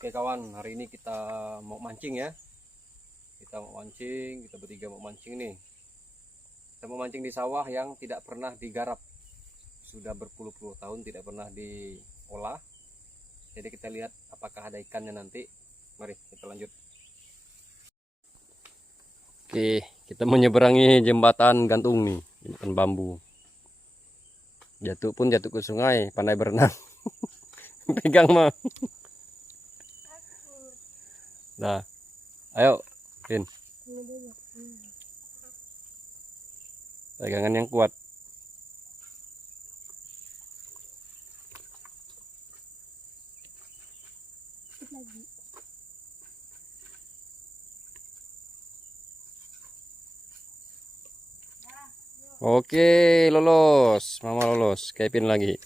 Oke kawan, hari ini kita mau mancing ya. Kita mau mancing, kita bertiga mau mancing nih. Kita mau mancing di sawah yang tidak pernah digarap. Sudah berpuluh-puluh tahun tidak pernah diolah. Jadi kita lihat apakah ada ikannya nanti. Mari kita lanjut. Oke, kita menyeberangi jembatan gantung nih, jembatan bambu. Jatuh pun jatuh ke sungai, pandai berenang. Pegang mah. Nah, ayo, Pin. Pegangan yang kuat. Oke, lolos. Mama lolos. Kevin lagi.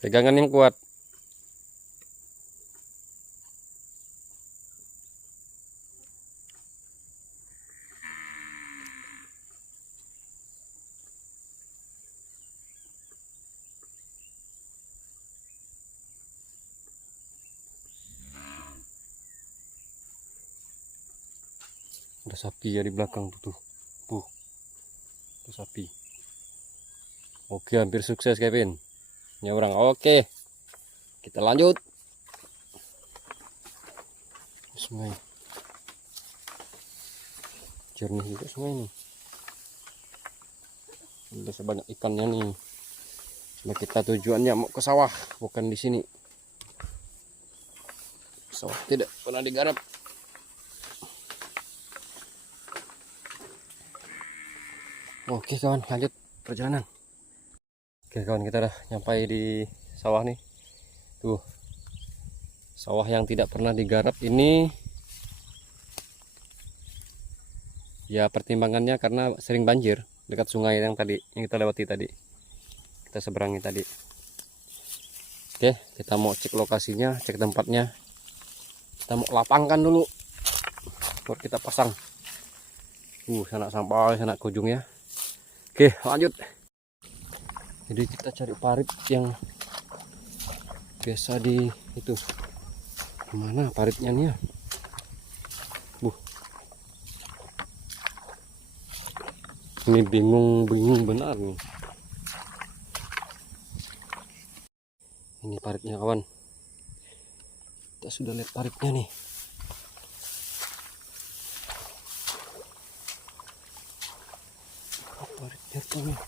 Pegangan yang kuat. Ada sapi ya di belakang tuh. Tuh. Tuh sapi. Oke, hampir sukses Kevin. Nyebrang. Oke. Kita lanjut. Sungai. Jernih juga sungai ini. Udah sebanyak ikannya nih. Cuma kita tujuannya mau ke sawah, bukan di sini. Sawah tidak pernah digarap. Oke kawan, lanjut perjalanan. Oke kawan, kita udah nyampai di sawah nih. Tuh, sawah yang tidak pernah digarap ini. Ya pertimbangannya karena sering banjir dekat sungai yang tadi, yang kita lewati tadi. Kita seberangi tadi. Oke, kita mau cek lokasinya, cek tempatnya. Kita mau lapangkan dulu, baru kita pasang. Sana sampai sana ke ujung ya. Oke, lanjut. Jadi kita cari parit yang biasa di itu. Mana paritnya nih ya? Ini bingung benar nih. Ini paritnya kawan. Kita sudah lihat paritnya nih. Paritnya tuh nih.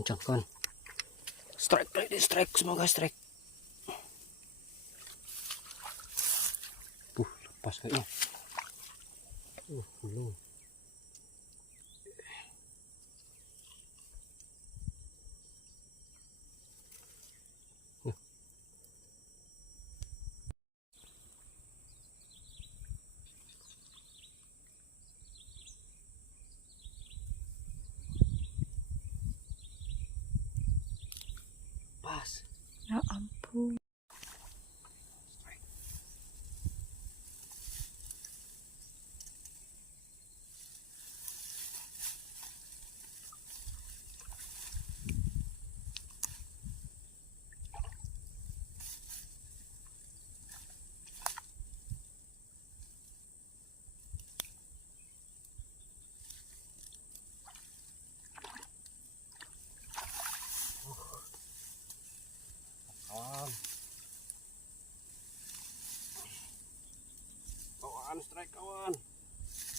kencang kan. Strike lagi, strike, semoga strike. Lepas kayaknya. Belum. Pas. Ya ampun. Kawan, strike kawan.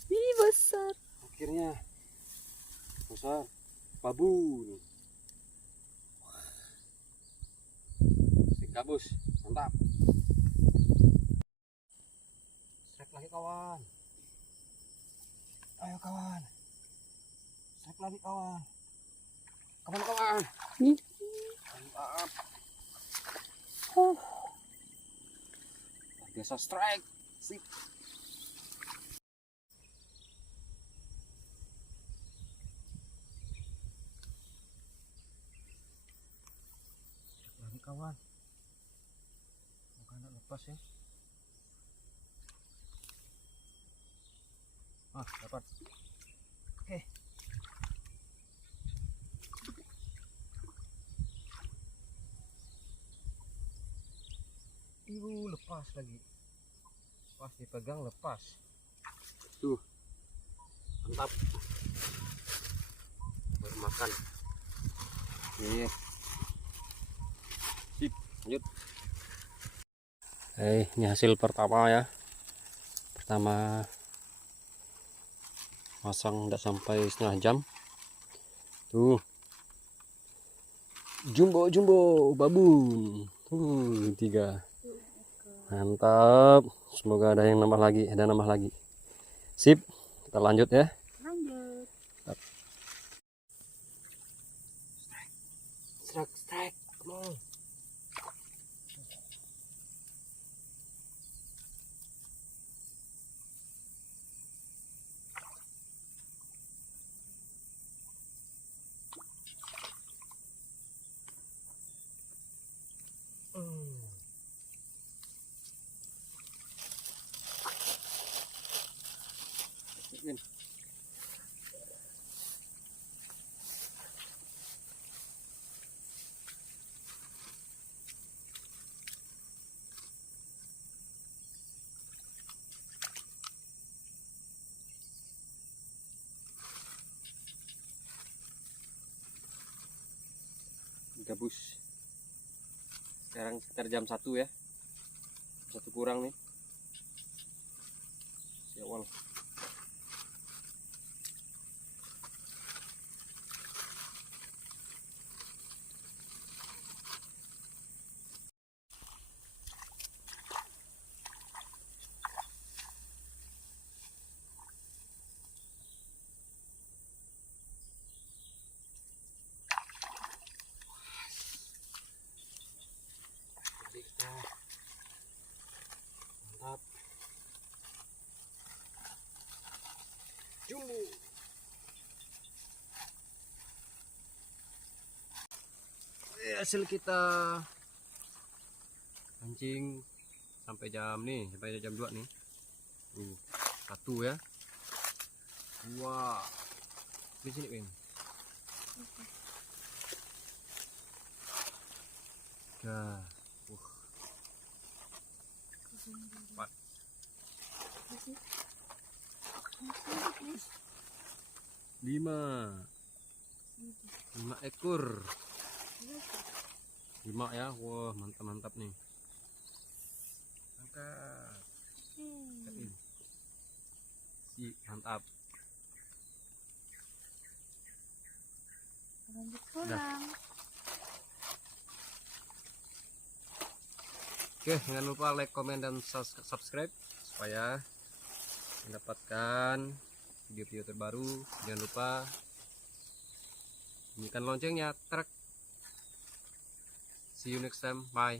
Ih, besar. Akhirnya besar. Babun. Si gabus, mantap. Strike lagi kawan. Ayo kawan. Strike lagi kawan. Kawan kawan. Ih. Mantap. Luar biasa strike. Sip. Lagi kawan. Makanya lepas ya. Dapat. Oke. Lepas lagi. Pas dipegang lepas. Tuh. Mantap. Baru makan. Iya. Sip, lanjut. Ini hasil pertama ya. Pertama masang tidak sampai setengah jam. Tuh. Jumbo babun. 3. Mantap. Semoga ada yang nambah lagi, Sip. Kita lanjut ya. Lanjut. Strike. Come on. Gabus. Sekarang sekitar jam 1 ya. 1 kurang nih. Si awal. Mantap. Jumbo. Hasil kita pancing sampai jam 2 nih. 1 ya. 2. Di sini, Win. 3. 4. 5 ekor. 5 ya. Wah, mantap nih. Angkat. Mantap. Lanjut pulang. Oke, jangan lupa like, comment, dan subscribe supaya mendapatkan video-video terbaru. Jangan lupa bunyikan loncengnya. Trek. See you next time. Bye.